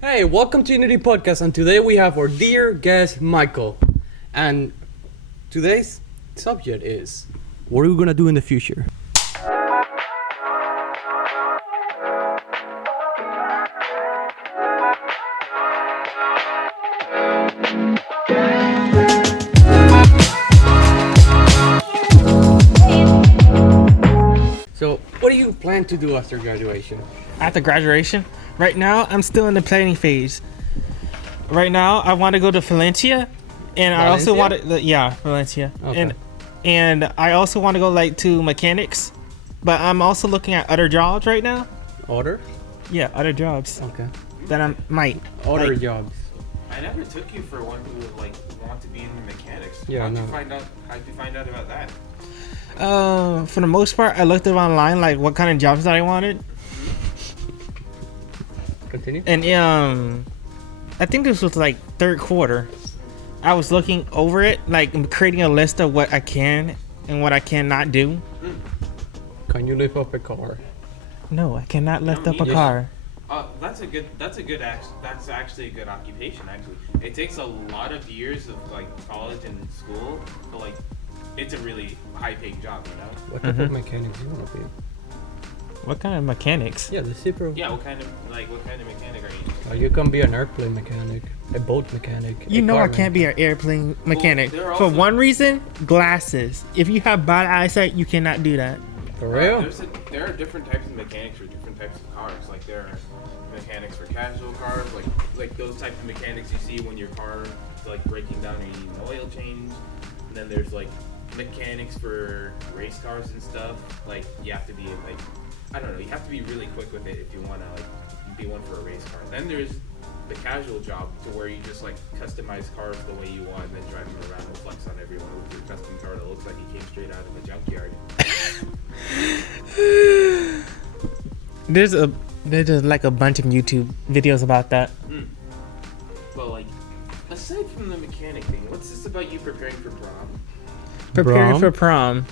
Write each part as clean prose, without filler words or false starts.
Hey, welcome to Unity Podcast, and today we have our dear guest Michael. And today's subject is what are we gonna do in the future? So, what do you plan to do after graduation? After graduation, right now I'm still in the planning phase. Right now I want to go to Valencia, and I also want to Valencia, Okay. and I also want to go to mechanics, but I'm also looking at other jobs right now. Order? Yeah, other jobs Okay. that I might. Other Like- jobs. I never took you for one who would want to be in mechanics. Yeah, How'd no. you find out? How'd you find out about that? For the most part, I looked up online what kind of jobs that I wanted, Continue. and I think this was third quarter. I was looking over it, creating a list of what I can and what I cannot do. Can you lift up a car? No, I cannot lift No, up a you- car. That's actually a good occupation. Actually, it takes a lot of years of college and school, but it's a really high-paying job. You know? What type of mechanic do you want to be? What kind of mechanics? Yeah, the zipper. Yeah. What kind of mechanic are you? You can be an airplane mechanic, a boat mechanic. You a know car I can't be an airplane mechanic. there are For also- one reason, glasses. If you have bad eyesight, you cannot do that. For real? There are different types of mechanics for different types of cars. Like there are mechanics for casual cars, like those types of mechanics you see when your car is breaking down and you need an oil change. And then there's mechanics for race cars and stuff. You have to be I don't know, you have to be really quick with it if you want to be one for a race car. Then there's the casual job to where you just customize cars the way you want and then drive them around and flex on everyone with your custom car that looks like it came straight out of a junkyard. There's a bunch of YouTube videos about that. But aside from the mechanic thing, what's this about you preparing for prom? Preparing Prom? for prom.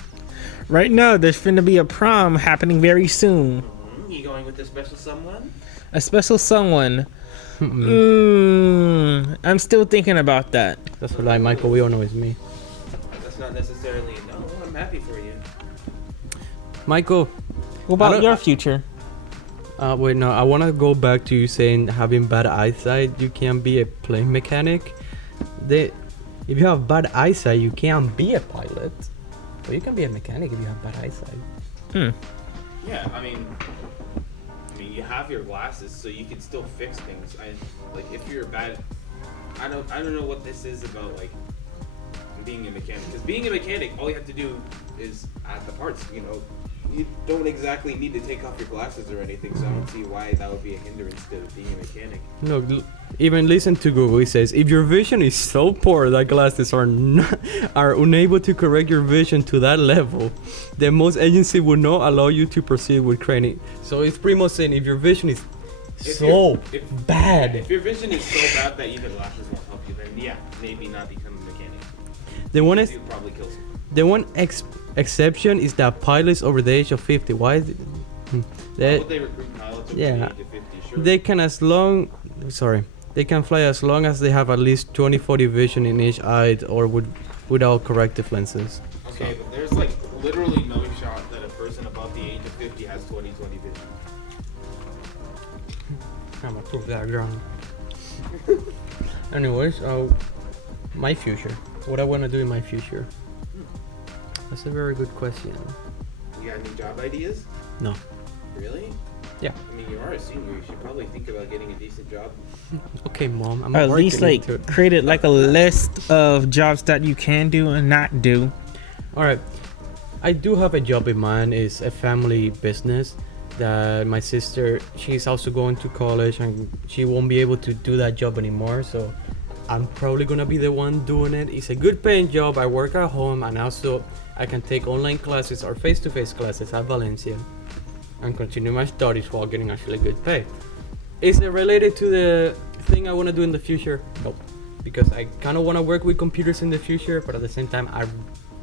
Right now, there's finna be a prom happening very soon. You going with a special someone? A special someone. I'm still thinking about that. That's what Michael, we all know is me. That's not necessarily a no. I'm happy for you. Michael, What I about don't- your future? wait, no, I want to go back to you saying having bad eyesight, you can't be a plane mechanic. If you have bad eyesight, you can't be a pilot. But you can be a mechanic if you have bad eyesight. Yeah, I mean, you have your glasses, so you can still fix things. If you're bad, I don't know what this is about being a mechanic. Because being a mechanic, all you have to do is add the parts. You don't exactly need to take off your glasses or anything. So I don't see why that would be a hindrance to being a mechanic. No, even listen to Google. It says if your vision is so poor that glasses are unable to correct your vision to that level, then most agencies will not allow you to proceed with training. So it's pretty much saying if your vision is bad, If your vision is so bad that even glasses won't help you, then yeah, maybe not become a mechanic. the one You probably kill someone. the one exception is that pilots over the age of 50. Why is it? Why would they recruit pilots over yeah. the age of 50? Sure. They can fly as long as they have at least 20/40 vision in each eye or without corrective lenses. Okay, but there's literally no shot that a person above the age of 50 has 20/20 vision. I'm gonna prove that wrong. Anyways, my future. What I want to do in my future. That's a very good question. You got any job ideas? No. Really? Yeah. I mean, you are a senior. You should probably think about getting a decent job. Okay, Mom. I'm Or at working least into it. created a list of jobs that you can do and not do. All right. I do have a job in mind. It's a family business that my sister, she's also going to college and she won't be able to do that job anymore. So I'm probably going to be the one doing it. It's a good paying job. I work at home and also I can take online classes or face-to-face classes at Valencia and continue my studies while getting actually good pay. Is it related to the thing I want to do in the future? Nope. Because I kind of want to work with computers in the future, but at the same time, I'm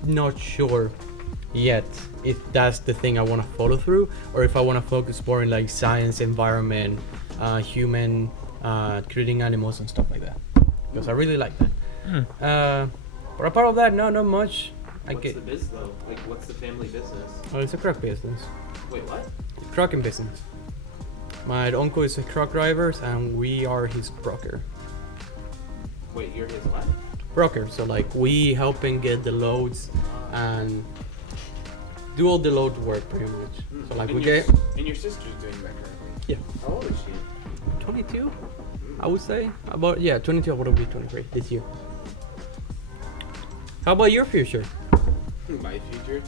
not sure yet if that's the thing I want to follow through or if I want to focus more in like science, environment, human treating animals and stuff like that. Because I really like that. Mm. But apart of that, no, not much. What's the biz though? Like, what's the family business? Oh, it's a truck business. Wait, what? Trucking business. My uncle is a truck driver, and we are his broker. Wait, you're his what? Broker. So like we help him get the loads and do all the load work pretty much. So like and we your, get And your sister's doing that currently. Yeah. How old is she? 22, I would say. About 22. I would be 23 this year. How about your future? My future?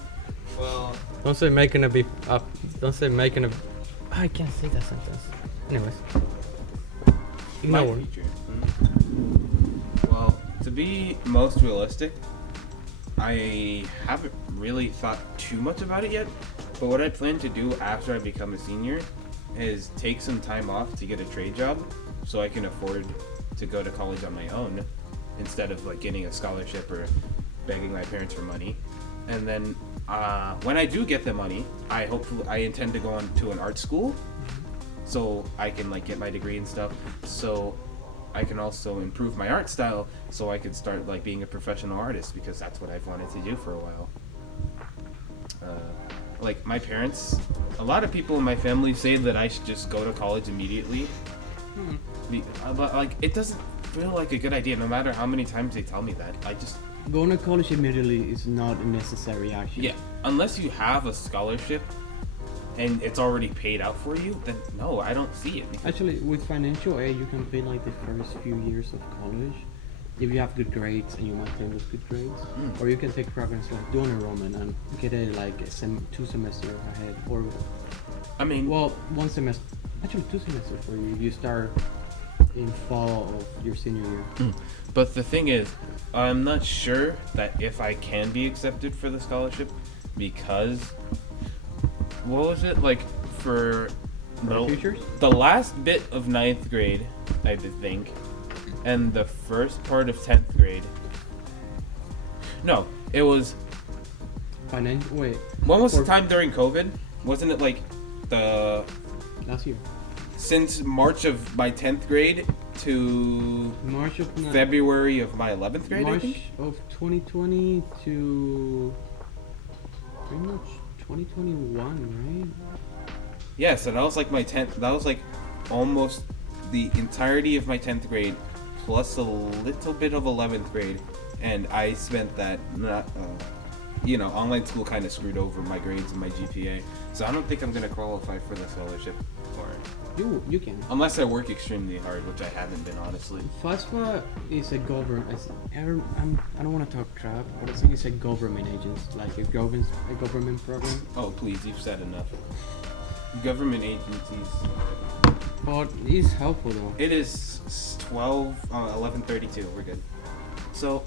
Well, Don't say making a be up. Don't say making a. I can't say that sentence. Anyways, my ignore. future. Well, to be most realistic, I haven't really thought too much about it yet. But what I plan to do after I become a senior is take some time off to get a trade job, so I can afford to go to college on my own instead of like getting a scholarship or begging my parents for money. And then when I do get the money, I intend to go on to an art school, so I can like get my degree and stuff. So I can also improve my art style, so I can start like being a professional artist, because that's what I've wanted to do for a while. Like my parents, a lot of people in my family say that I should just go to college immediately. But like it doesn't feel like a good idea, no matter how many times they tell me that. I just Going to college immediately is not a necessary action. Yeah, unless you have a scholarship and it's already paid out for you, then no, I don't see it. Actually, with financial aid, you can pay like the first few years of college if you have good grades and you maintain those good grades. Or you can take programs like dual enrollment and get it like 2 semesters ahead. Or, I mean, well, 1 semester. Actually, 2 semesters for you. You start in fall of your senior year. but the thing is, I'm not sure that if I can be accepted for the scholarship, because what was it like for Futures? the last bit of 9th grade, I think, and the first part of 10th grade. No, it was. Financial. Wait, When was the For- time during COVID? Wasn't it like the last year. since March of my 10th grade to March of February of my 11th grade, I March think? of 2020 to pretty much 2021, right? Yeah, so that was like my 10th. That was like almost the entirety of my 10th grade, plus a little bit of 11th grade, and I spent that online school kind of screwed over my grades and my GPA. So I don't think I'm gonna qualify for the scholarship, or You can. unless I work extremely hard, which I haven't been, honestly. FAFSA is a government. I don't want to talk crap, but I think it's a government agency, like a government program. Oh please, you've said enough. Government agencies. But it's helpful though. It is 11:32. We're good. So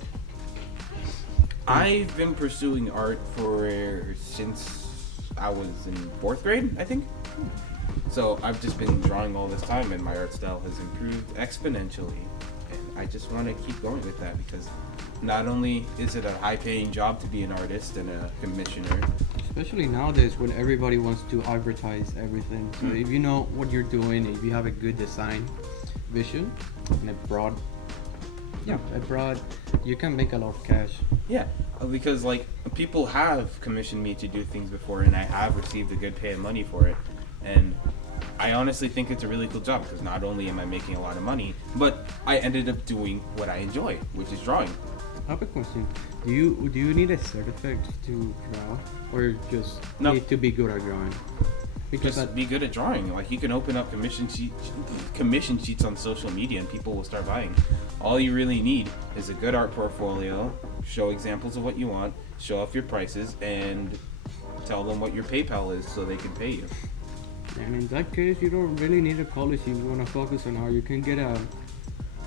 I've been pursuing art since I was in 4th grade, I think. So I've just been drawing all this time, and my art style has improved exponentially. And I just want to keep going with that, because not only is it a high-paying job to be an artist and a commissioner, Especially nowadays when everybody wants to advertise everything. So if you know what you're doing, if you have a good design vision and a broad, you can make a lot of cash. yeah, because like people have commissioned me to do things before, and I have received a good pay of money for it, and I honestly think it's a really cool job, because not only am I making a lot of money, but I ended up doing what I enjoy, which is drawing. I have a question. Do you need a certificate to draw, or just No. need to be good at drawing? Because Just be good at drawing. Like you can open up commission sheets on social media, and people will start buying. All you really need is a good art portfolio, show examples of what you want, show off your prices, and tell them what your PayPal is so they can pay you. and in that case, you don't really need a college. If you want to focus on art, you can get a.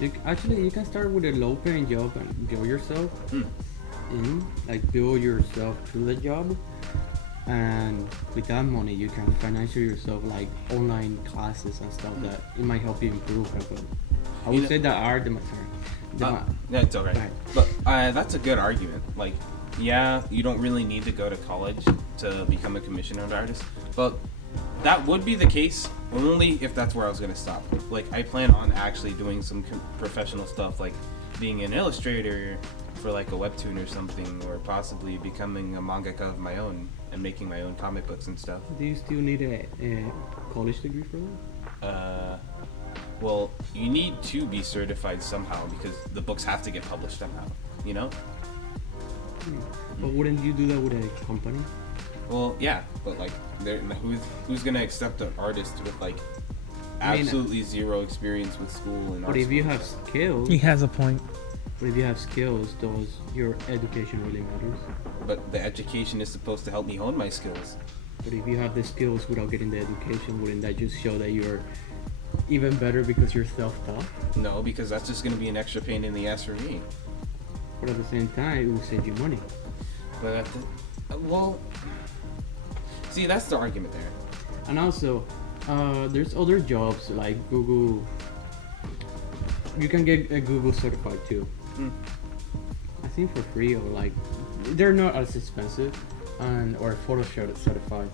You can start with a low-paying job and enjoy yourself. Like build yourself through the job, and with that money you can finance yourself like online classes and stuff that it might help you improve. But I would say that art, That's alright. Right. But that's a good argument. Like, yeah, you don't really need to go to college to become a commissioner artist, but That would be the case only if that's where I was gonna stop. Like, I plan on actually doing some professional stuff, like being an illustrator for like a webtoon or something, or possibly becoming a mangaka of my own and making my own comic books and stuff. Do you still need a college degree for that? Well, you need to be certified somehow because the books have to get published somehow, you know? But wouldn't you do that with a company? Well, yeah, but like, who's gonna accept an artist with like absolutely zero experience with school and art But if you school have and stuff? skills, He has a point. but if you have skills, does your education really matters? But the education is supposed to help me hone my skills. But if you have the skills without getting the education, wouldn't that just show that you're even better because you're self-taught? No, because that's just gonna be an extra pain in the ass for me. But at the same time, it will save you money. But at the, well, see, that's the argument there. And also, there's other jobs like Google. You can get a Google certified too. Mm. I think for free, or like they're not as expensive, and or Photoshop certified.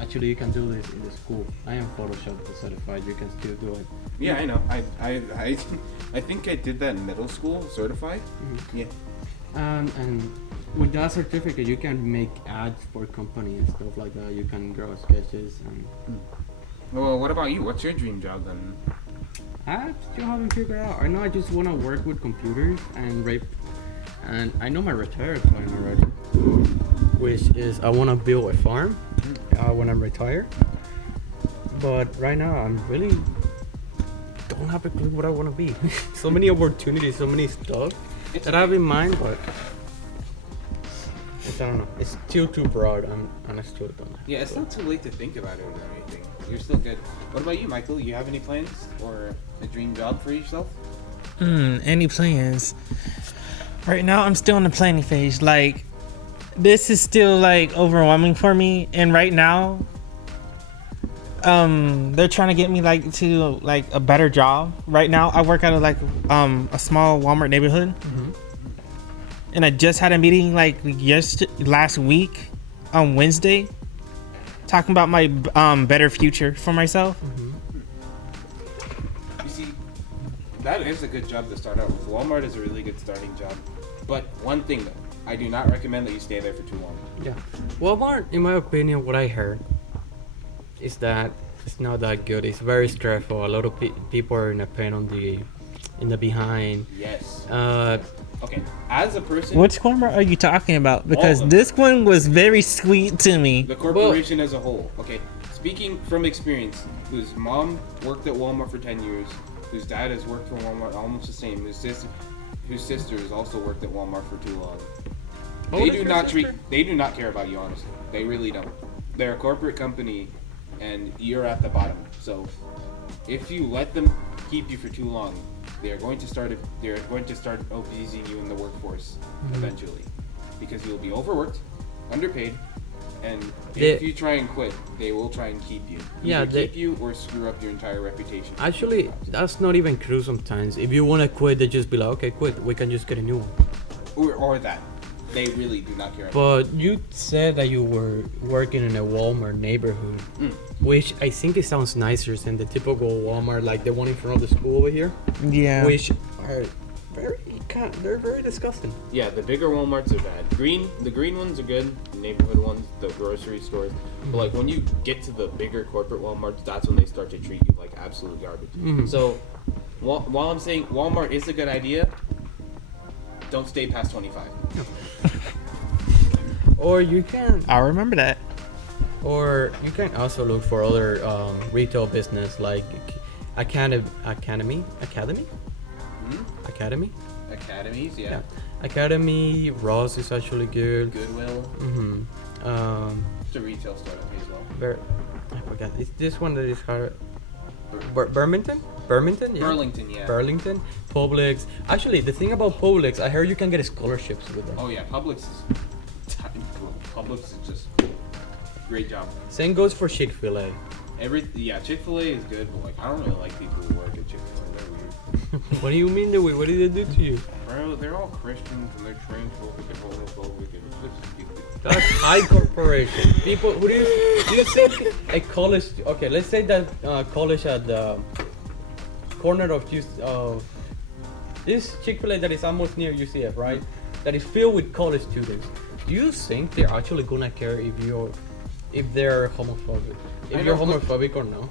Actually, you can do this in the school. I am Photoshop certified. You can still do it. Yeah, I know. I think I did that in middle school, certified. Mhm. Yeah. And with that certificate, you can make ads for company and stuff like that. You can draw sketches, and Well, what about you? What's your dream job then? I still haven't figured out. I know I just want to work with computers and rape, and I know my retired plan already, which is I want to build a farm when I'm retired. But right now, I'm really don't have a clue what I want to be. So many opportunities, so many stuff that I have in mind, but I don't know. It's still too broad. I still don't know. Yeah, it's not too late to think about it or anything. You're still good. What about you, Michael? You have any plans or a dream job for yourself? Any plans? Right now, I'm still in the planning phase. Like, this is still like overwhelming for me. And right now, they're trying to get me like to like a better job. Right now, I work out of like a small Walmart neighborhood, and I just had a meeting like last week on Wednesday, talking about my better future for myself. You see, that is a good job to start out with. Walmart is a really good starting job. But one thing though, I do not recommend that you stay there for too long. Yeah. Walmart, in my opinion, what I heard is that it's not that good. It's very stressful. A lot of people are in a pain in the behind. Yes. Uh, Okay. As a person, Which Walmart are you talking about? Because All of them. this one was very sweet to me. the corporation as a whole. Okay. Speaking from experience, whose mom worked at Walmart for 10 years, whose dad has worked for Walmart almost the same, whose sister has also worked at Walmart for too long. How They old is do your not sister? they do not care about you, honestly. They really don't. They're a corporate company and you're at the bottom. So if you let them keep you for too long, they're going to start abusing you in the workforce eventually, because you'll be overworked, underpaid, and if you try and quit, they will try and keep you. Yeah, Either they- keep you or screw up your entire reputation. Actually, that's not even true sometimes. If you want to quit, they just be like, okay, quit. We can just get a new one. or that they really do not care. But you said that you were working in a Walmart neighborhood, which I think it sounds nicer than the typical Walmart, like the one in front of the school over here, Yeah. which are they're very disgusting. Yeah, the bigger Walmarts are bad. The green ones are good. The neighborhood ones, the grocery stores. But like when you get to the bigger corporate Walmarts, that's when they start to treat you like absolute garbage. So while I'm saying Walmart is a good idea, don't stay past 25. Or you can, I remember that. or you can also look for other retail business like Academy. Academies, yeah. Yeah. Academy, Ross is actually good. Goodwill. It's a retail startup as well. I forgot. It's this one that is hard. Burlington? Burlington? Yeah. Burlington, yeah. Burlington. Publix. Actually, the thing about Publix, I heard you can get scholarships with them. Oh yeah, Publix is just great job. Same goes for Chick-fil-A. Chick-fil-A is good, but like I don't really like people who work at Chick-fil-A. They're weird. What do you mean, what did they do to you? Bro, they're all Christians and they're transphobic and homophobic and it's just stupid. That's high corporation. People, who do you think a college? Okay, let's say that college at the corner of this Chick-fil-A that is almost near UCF, right? That is filled with college students. Do you think they're actually gonna care if they're homophobic? If you're homophobic or no?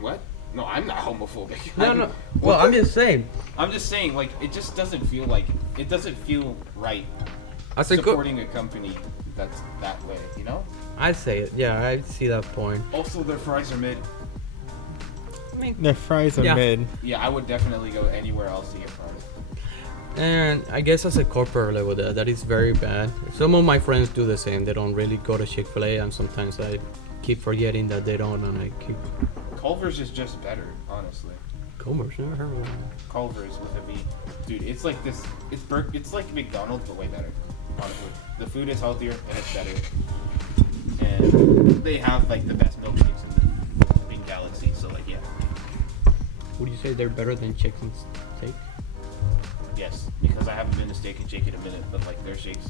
What? No, I'm not homophobic. No. Well, I'm just saying. I'm just saying, like, it just doesn't feel like it doesn't feel right As a supporting a company that's that way, you know? I say it. Yeah, I see that point. Also, their fries are mid. I mean, Their fries are Yeah. mid. Yeah, I would definitely go anywhere else to get fries. and I guess as a corporate level, that is very bad. Some of my friends do the same. They don't really go to Chick-fil-A, and sometimes I keep forgetting that they don't, and I keep. Culver's is just better, honestly. Commerce, never heard of that. Culver's with a V. Dude, it's like this. It's like McDonald's, but way better. Honestly, the food is healthier and it's better. And they have like the best milkshakes in Galaxy. So like, yeah, Would you say they're better than Chicks and Steak? yes. Because I haven't been to Steak and Shake in a minute, but like their shakes.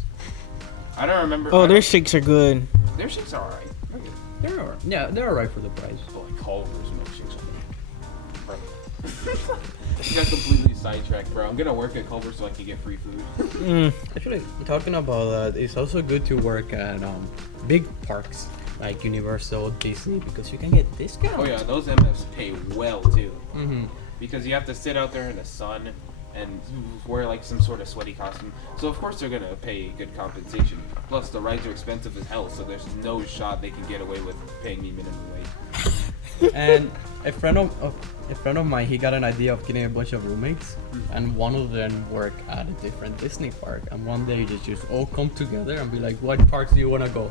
I don't remember. Oh, their shakes are good. their shakes are alright. They're good. They're alright. Yeah, they're alright for the price. But like Culver's milkshakes are good. Bro. You got completely sidetracked, bro. I'm gonna work at Culver's so I can get free food. Actually, talking about that, it's also good to work at big parks like Universal, Disney, because you can get discounts. Oh yeah, those MFs pay well too. Mm-hmm. Because you have to sit out there in the sun and wear like some sort of sweaty costume. So of course they're gonna pay good compensation. Plus the rides are expensive as hell, so there's no shot they can get away with paying me minimum wage. And a friend of mine, he got an idea of getting a bunch of roommates, and one of them worked at a different Disney park. And one day they just all come together and be like, "What parks do you wanna go?"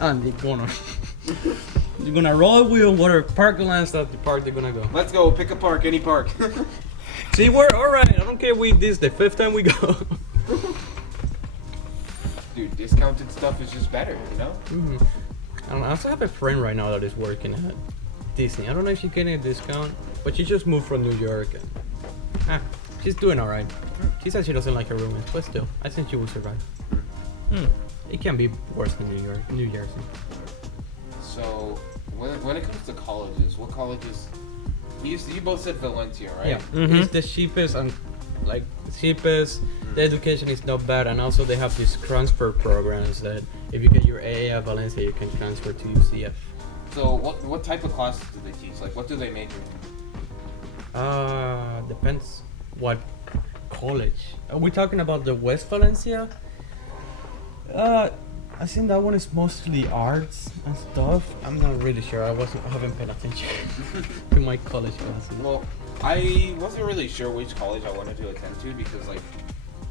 And they're gonna roll wheel whatever park lands that the park they're gonna go. Let's go, pick a park, any park. See, we're alright. I don't care if this the 5th time we go. Dude, discounted stuff is just better, you know? Mm-hmm. I also have a friend right now that is working at Disney. I don't know if she's getting a discount, but she just moved from New York. And, she's doing alright. She said she doesn't like her roommates, but still, I think she will survive. It can be worse than New Jersey. So, when it comes to colleges, what colleges? You both said Valencia, right? Yeah, Mhm. it's the cheapest and cheapest. The education is not bad, and also they have these transfer programs that if you get your AA at Valencia, you can transfer to UCF. So, what type of classes do they teach? Like, what do they major in? Depends what college. Are we talking about the West Valencia? I think that one is mostly arts and stuff. I'm not really sure. I haven't paid attention to my college classes. Well, I wasn't really sure which college I wanted to attend to because, like,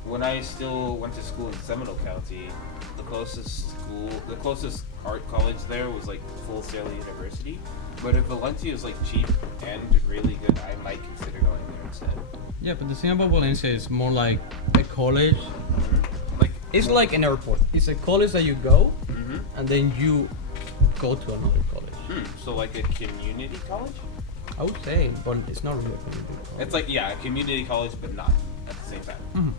when I still went to school in Seminole County, the closest art college there was like Full Sail University. But if Valencia is like cheap and really good, I might consider going there instead. Yeah, but the thing about Valencia is more like a college. Like, It's like an airport. It's a college that you go, mm-hmm. and then you go to another college. So like a community college? I would say, but it's not really a community college. It's like, yeah, a community college, but not at the same time. Mhm.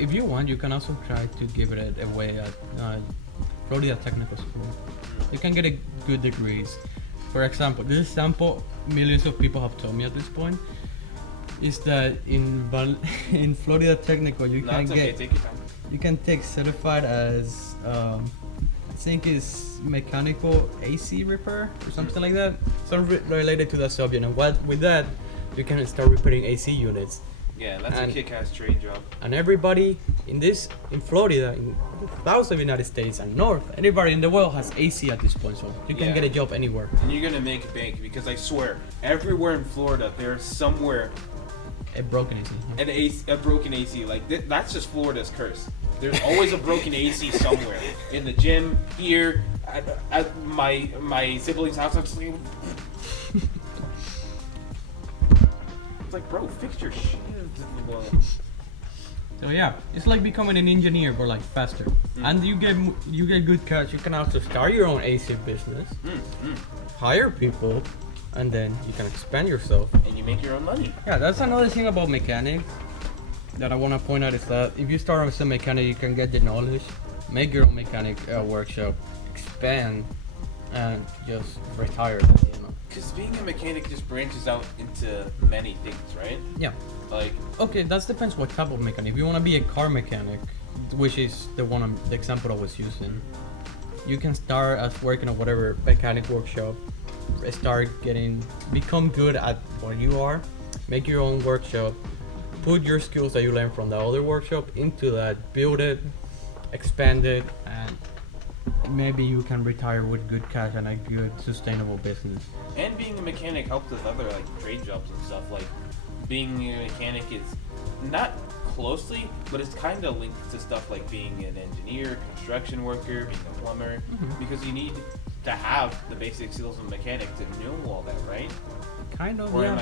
If you want, you can also try to give it a way at Florida Technical School. You can get a good degrees. For example, this sample millions of people have told me at this point is that in Florida Technical you No, can it's get okay, take your time. you can take certified as I think it's mechanical AC repair or something like that. Something related to that subject. And with that you can start repairing AC units. Yeah, that's And- a kick-ass trade job. And everybody in Florida, in the south of the United States and north, anybody in the world has AC at this point, so you can Yeah. get a job anywhere. And you're gonna make bank because I swear, everywhere in Florida, there's somewhere A broken AC. a broken AC. Like that's just Florida's curse. There's always a broken AC somewhere in the gym, here, at my siblings' house. I'm just like, it's like, bro, fix your shit. So yeah, it's like becoming an engineer, but like faster. And you get good cash. You can also start your own AC business, hire people, and then you can expand yourself. And you make your own money. Yeah, that's another thing about mechanics that I want to point out is that if you start as a mechanic, you can get the knowledge. make your own mechanic workshop, expand, and just retire. That, you know. Because being a mechanic just branches out into many things, right? Yeah. Like, Okay, that depends what type of mechanic. If you want to be a car mechanic, which is the example I was using, you can start as working at whatever mechanic workshop, become good at what you are, make your own workshop, put your skills that you learn from the other workshop into that, build it, expand it, and maybe you can retire with good cash and a good sustainable business. and being a mechanic helps with other like trade jobs and stuff. Like, being a mechanic is not closely, but it's kind of linked to stuff like being an engineer, construction worker, being a plumber, because you need to have the basic skills of a mechanic to know all that, right? Kind of, Or yeah. am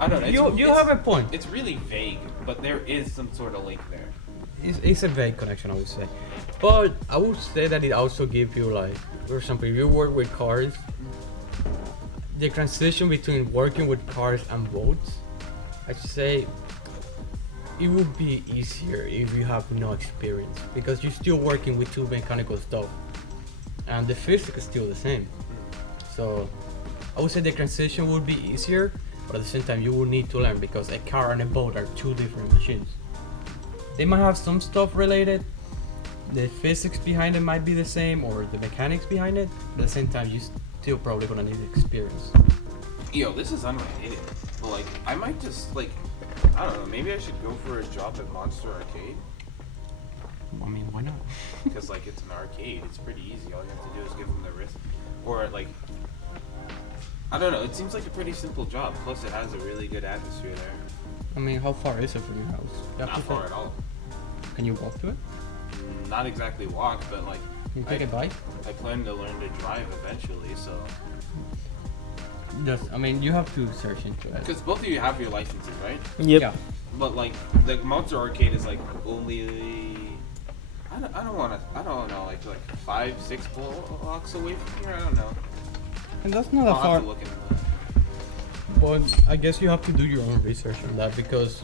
I don't know. You have a point. It's really vague, but there is some sort of link there. It's a vague connection, I would say. But I would say that it also gives you, like, for example, if you work with cars, the transition between working with cars and boats, I'd say it would be easier if you have no experience, because you're still working with two mechanical stuff and the physics is still the same. So I would say the transition would be easier, but at the same time you will need to learn, because a car and a boat are two different machines. They might have some stuff related, the physics behind it might be the same, or the mechanics behind it, but at the same time you still probably gonna need experience. Yo, this is unrelated, but like, I might just like, I don't know, maybe I should go for a job at Monster Arcade, I mean, why not? because like it's an arcade, it's pretty easy. All you have to do is give them the wrist, or like, I don't know. It seems like a pretty simple job. Plus, it has a really good atmosphere there. I mean, how far is it from your house? You have Not to far take- at all. Can you walk to it? Not exactly walk, but like, Can you take a bike? I plan to learn to drive eventually. So, Just, I mean, you have to search into it. because both of you have your licenses, right? Yep. Yeah. But like, the Monster Arcade is like only. I don't know, like 5-6 blocks away from here. I don't know. And that's not I'll that have far. to look into that. But I guess you have to do your own research on that, because,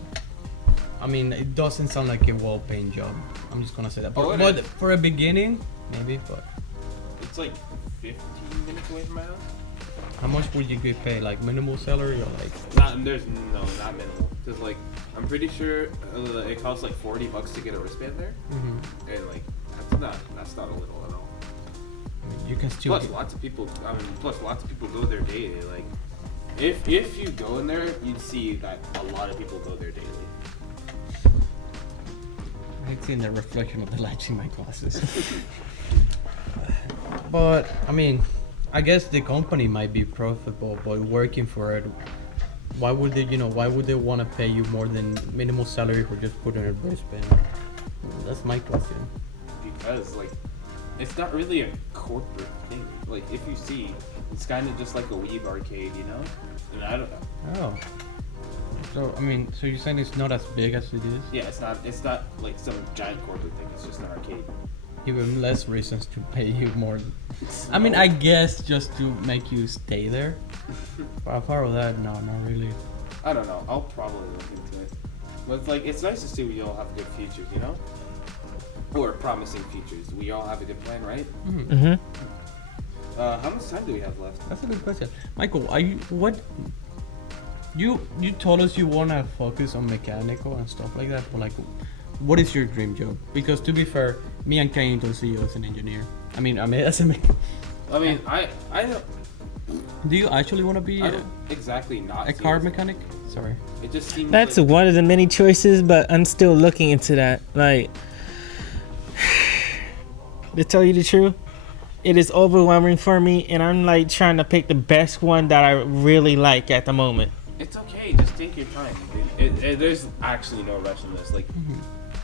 I mean, it doesn't sound like a well-paying job. I'm just gonna say that. Oh, it But is. for a beginning, maybe. But It's like 15 minutes away from my house. how much would you get paid? Like minimal salary or like? Not minimal. Cause like I'm pretty sure it costs like $40 to get a wristband there, and like that's not a little at all. I mean, you can still. Plus Get, lots of people go there daily. Like if you go in there, you'd see that a lot of people go there daily. I've seen the reflection of the lights in my glasses. But I mean, I guess the company might be profitable, but working for it, why would they want to pay you more than minimal salary for just putting a wristband? That's my question. Because like it's not really a corporate thing. Like if you see, it's kind of just like a Weeb arcade, you know. And I don't know. Oh. So I mean, so you're saying it's not as big as it is? Yeah, it's not like some giant corporate thing. It's just an arcade. Even less reasons to pay you more. I mean, I guess just to make you stay there. But apart of that, no, not really. I don't know. I'll probably look into it. But it's like, it's nice to see we all have good futures, you know? Or promising futures. We all have a good plan, right? Mm-hmm. How much time do we have left? That's a good question, Michael. Are you what? You told us you wanna focus on mechanical and stuff like that, but like, what is your dream job? Because to be fair, me and Kane don't see you as an engineer. I mean, as a I mean, I don't, do you actually want to be I don't exactly not a see car it as- mechanic? Sorry. It just seems That's like, one of the many choices, but I'm still looking into that. Like, to tell you the truth, it is overwhelming for me, and I'm like trying to pick the best one that I really like at the moment. it's okay. Just take your time. There's actually no rush in this. Like,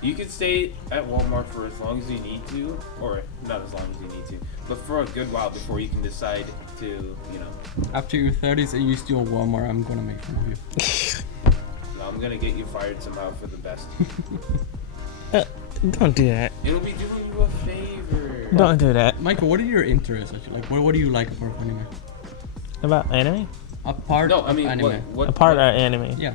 you could stay at Walmart for as long as you need to, or not as long as you need to, but for a good while before you can decide to, you know, After your 30s and you still Walmart, I'm gonna make fun of you. no, I'm gonna get you fired somehow for the best. Don't do that. It'll be doing you a favor. Don't do that. Michael, what are your interests actually? Like, what do you like apart from anime? About anime? Apart No, I mean, of anime. what A part of anime. Yeah.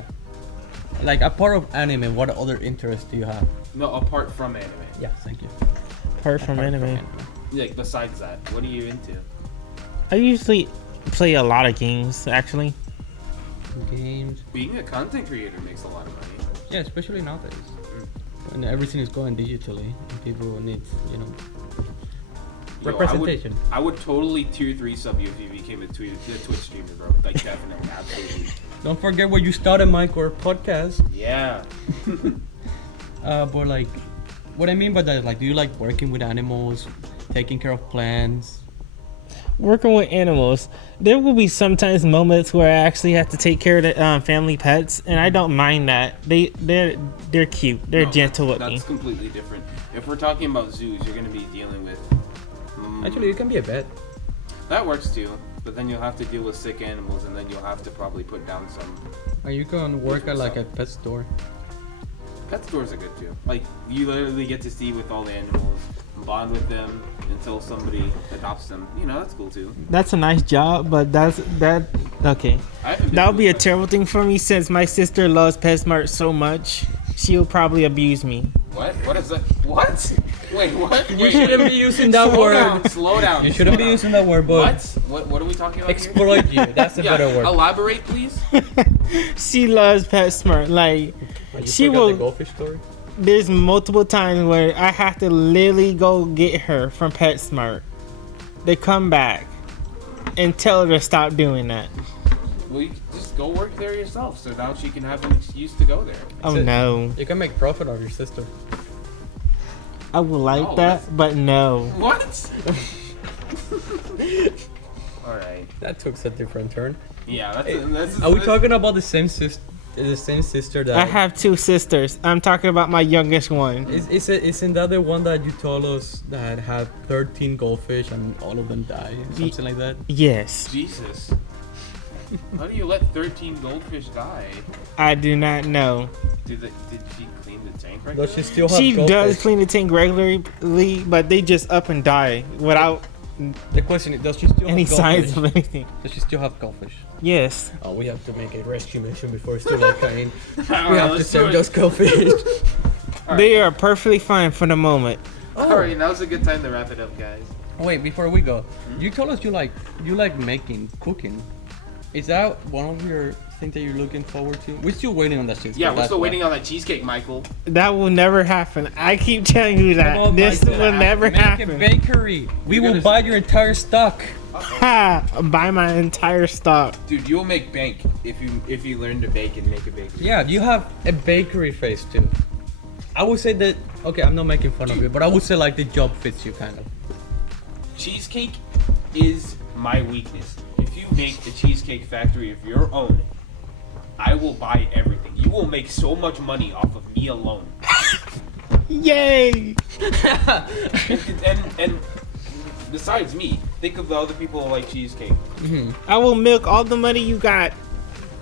Like, apart of anime, what other interests do you have? No, apart from anime. Yeah, thank you. apart from anime. Like besides that, what are you into? I usually play a lot of games, actually. Games. Being a content creator makes a lot of money. Yeah, especially nowadays. When everything is going digitally, and people need, you know, Yo, representation. I would totally tier 3 sub you if you became a Twitch streamer, bro. Like definitely, absolutely. Don't forget where you started, Mike, or podcast. Yeah. But like, what I mean by that, like, do you like working with animals, taking care of plants? Working with animals, there will be sometimes moments where I actually have to take care of the family pets, and I don't mind that. They're cute. They're No, gentle with me. That's completely different. If we're talking about zoos, you're gonna be dealing with. Actually, you can be a vet. That works too, but then you'll have to deal with sick animals, and then you'll have to probably put down some. Or you can work at like a pet store. Pet stores are good too. Like you literally get to see with all the animals, bond with them until somebody adopts them. You know, that's cool too. That's a nice job, but okay. I haven't been That would to be a pet- terrible thing for me since my sister loves PetSmart so much. She'll probably abuse me. What? What is that? What? Wait, what? You Wait, shouldn't be using that slow word. Down, slow down. You shouldn't be slow using that word, but What? What are we talking about here? exploit you. That's a Yeah, better word. elaborate, please. She loves PetSmart. Like, You she forgot will- the goldfish story. there's multiple times where I have to literally go get her from PetSmart. They come back and tell her to stop doing that. Well, you can just go work there yourself, so now she can have an excuse to go there. Oh it. no. You can make profit of your sister. I would like No, that, that's- but no. What? All right. That took a different turn. Yeah, Hey, that's. Are we talking about the same sister? The same sister that I have two sisters. I'm talking about my youngest one. Isn't that the one that you told us that had 13 goldfish and all of them die? Something like that? Yes. Jesus. How do you let 13 goldfish die? I do not know. Did she clean the tank right? Does she still have She goldfish? does clean the tank regularly, but they just up and die without The question is, does she still any have signs goldfish? of anything. Does she still have goldfish? Yes. Oh, we have to make a rescue mission before it's too late, Cain. We Alright, have to let's do save it. those goldfish. They are perfectly fine for the moment. Alright, now's a good time to wrap it up, guys. Wait, before we go, you told us you like making cooking. Is that one of your things that you're looking forward to? We're still waiting on that shit. Yeah, we're still waiting on that cheesecake, Michael. That will never happen. I keep telling you that. Come on, This Michael. will never Make a happen. bakery. We You're will gonna- buy your entire stock. Ha! Buy my entire stock. Dude, you'll make bank if you learn to bake and make a bakery. Yeah, you have a bakery face too. I would say that. Okay, I'm not making fun of you, but I would say like the job fits you kind of. Cheesecake is my weakness. If you make a cheesecake factory of your own, I will buy everything. You will make so much money off of me alone. Yay! And besides me, think of the other people who like cheesecake. I will milk all the money you got.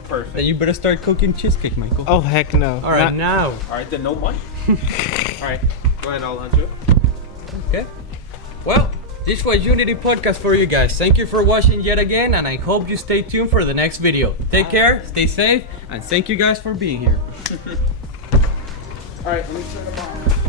Perfect. Then you better start cooking cheesecake, Michael. Oh heck no. All right, now. Alright, then no money. Alright, go ahead, Alejandro. Okay. Well, this was Unity Podcast for you guys. Thank you for watching yet again, and I hope you stay tuned for the next video. Take care, stay safe, and thank you guys for being here. Alright, let me turn them on.